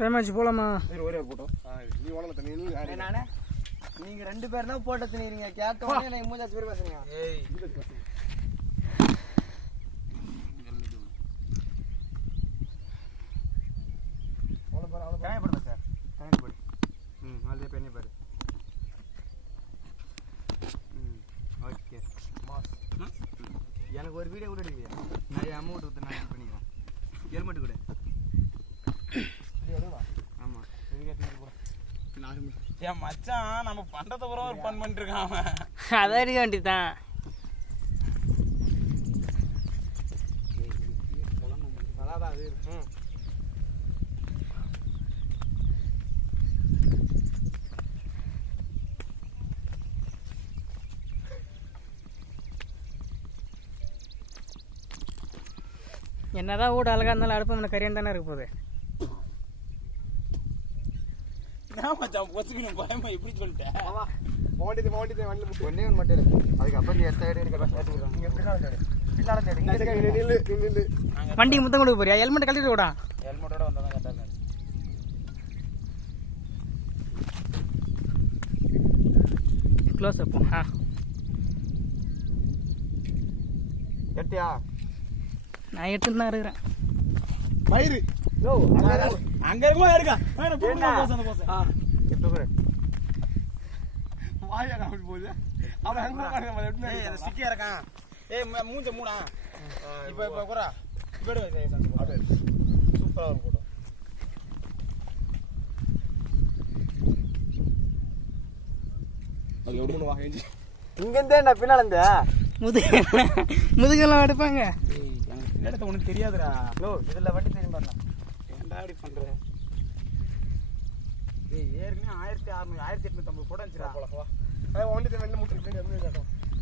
Time ஆச்சு போலாமா? ஒரே போட்டோம். நீ உடனே தண்ணி நானே நீங்க 2 பேர் தான் போட்ட தண்ணீங்க கேட்ட உடனே நான் மூஞ்சாச்சு பேர் பேசுறீங்க. ஏய் அவ்வளோ காயப்படுதா சார்? காயப்படு. அதுலேயே பெண்ணே பாரு. Okay mass. எனக்கு ஒரு வீடியோ கூட எடுக்கலையா? நான் அமௌண்ட் கொடுத்து நான் இது பண்ணிக்கிறேன். ஹெல்மெட் கூட. ஆமாம். என் மச்சான் நம்ம பண்றத பூரா ஒரு ஃபன் பண்ணிட்டு இருக்கான் அவன். அதான் எடுக்க வேண்டியதுதான். நல்லாதான் அது. என்னதான் வீடு அழகா இருந்தாலும் அடுப்பு கரியான் தானே இருக்க போகுது. நான் மச்சான் பொசுக்கணும் பயமா இப்படி சொல்லிட்டேன். மாவண்டிட்டு வண்டியில் ஒன்னே ஒன்று மட்டும் இல்லை. அதுக்கப்புறம் நீ எத்த இடம் எடுக்கலாம். இங்கே பின்னால தேடு. வண்டிக்கு முத்தம் கொடுக்க போறியா? ஹெல்மெட் கழட்டிட்டு விடா. ஹெல்மெட்டோட வந்தா தான் கரெக்டாக இருக்கும். க்ளோஸ் அப்போ. எட்டியா நான் எடுத்துன்னு தான் இருக்கிறேன். மயிறு அங்க இருக்குமா இருக்கா? வாயா அப்படி போகுது. அவன் அங்கே ஸ்டிக்கியா இருக்கான். ஏய் மூஞ்ச மூடா. இப்போ குறா இப்படி சூப்பராக இருக்கும் போட்டோ. அது எப்படி வா ஏஞ்சி இங்கேருந்தே நான் பின்னால் இருந்த முதுகெல்லாம் எடுப்பாங்க. இடத்த உனக்கு தெரியாதுடா. ஹலோ இதில் வண்டி தெரியும் பண்ணலாம். ஏன்டா இப்படி பண்ற? ஏய் ஏற்கனவே 1600 1850 போட வந்துச்சுடா. வண்டிட்டு வெளில முட்டு கேட்டோம்.